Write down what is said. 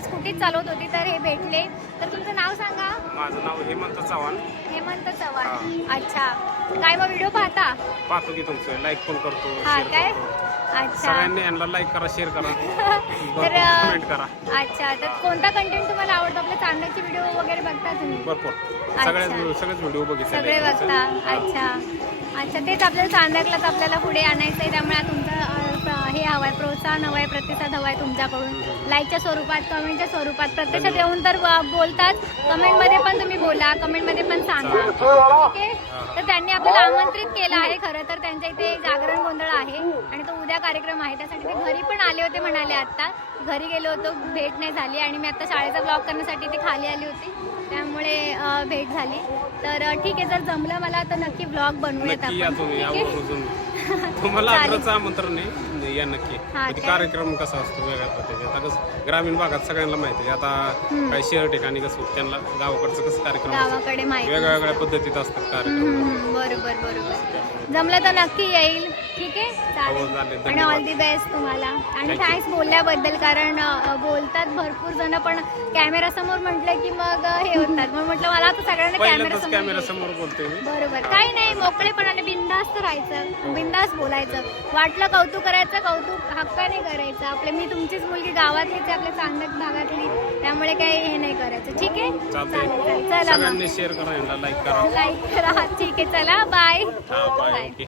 स्कूटीच चालवत होती तर हे भेटले. तर तुमचं नाव सांगा. माझं नाव हेमंत चव्हाण. हेमंत चव्हाण. अच्छा, काय मग व्हिडिओ पाहता? पाहतो की तुमचं लाईक पण करतो, हा शेअर काय? करतो. अच्छा. सगळ्यांनी यांना लाईक करा, शेअर करा, तर कमेंट करा. अच्छा, तर कोणता कंटेंट तुम्हाला आवडतो? आपल्या चांदण्याचे व्हिडिओ वगैरे बघता तुम्ही? भरपूर अच्छा. सगळेच व्हिडिओ बघितले. सगळे बघता. अच्छा अच्छा, तेच आपल्याला चांदण्यालाच आपल्याला पुढे आणायचं आहे. त्यामुळे तुमचं हे हवं आहे, प्रोत्साहन हवं आहे, प्रतिसाद हवा आहे तुमच्याकडून. लाईकच्या स्वरूपात, कमेंटच्या स्वरूपात. प्रत्यक्षात येऊन तर बोलतात, कमेंटमध्ये पण तुम्ही बोला, कमेंटमध्ये पण सांगा. ठीक आहे. तर त्यांनी आपल्याला आमंत्रित केलं आहे. खरं तर त्यांच्या इथे जागरण गोंधळ आहे आणि तो उद्या कार्यक्रम आहे. त्यासाठी ते घरी पण आले होते म्हणाले. आत्ता घरी गेलो होतो, भेट नाही झाली. आणि मी आता शाळेचा ब्लॉग करण्यासाठी ते खाली आली होती, त्यामुळे भेट झाली. तर ठीक आहे, जर जमलं मला तर नक्की ब्लॉग बनवूयात नक्की या आपण. तुम्ही, ठीक आहे? आवर्जून. तुम्हाला चालेल. आग्रहाचं आमंत्रण आहे, या नक्की. हा म्हणजे काय? कार्यक्रम कसा असतो वेगळ्या पद्धतीने. आता कसं ग्रामीण भागात सगळ्यांना माहिती आहे. आता काही शहर ठिकाणी कसं होतं, त्यांना गावाकडचं कसं कार्यक्रम असतं, गावाकडे माहिती वेगळ्या पद्धतीत असतात कार्यक्रम. बरोबर बरोबर. जमलं तर नक्की येईल. ठीक आहे, हो, चालेल. चालेल. आणि धन्यवाद. ऑल दी बेस्ट तुम्हाला. आणि Thank you. थँक्स बोलल्याबद्दल, कारण बोलतात भरपूर जण पण कॅमेरासमोर म्हटलं की मग हे होतात. मग म्हटलं मला आता सगळ्यांना पहिल्यांदाच कॅमेरा कॅमेरा समोर बोलतोय मी. बरोबर. काही नाही, मोकळेपणाने बिंदास्त राहायचं, बिंदास्त बोलायचं. वाटलं कौतुक करायचं, कौतुक हक्काने करायचं. मी तुमचीच मुलगी, गावातलीच आहे, आपल्या चांदक भागातली, त्यामुळे काही हे नाही करायचं. ठीक आहे, चालतंय. चालेल. चला मग सगळ्यांनी शेअर करा, यांना लाईक करा. लाईक करा. ठीक आहे, चला बाय. हा, बाय. ओके.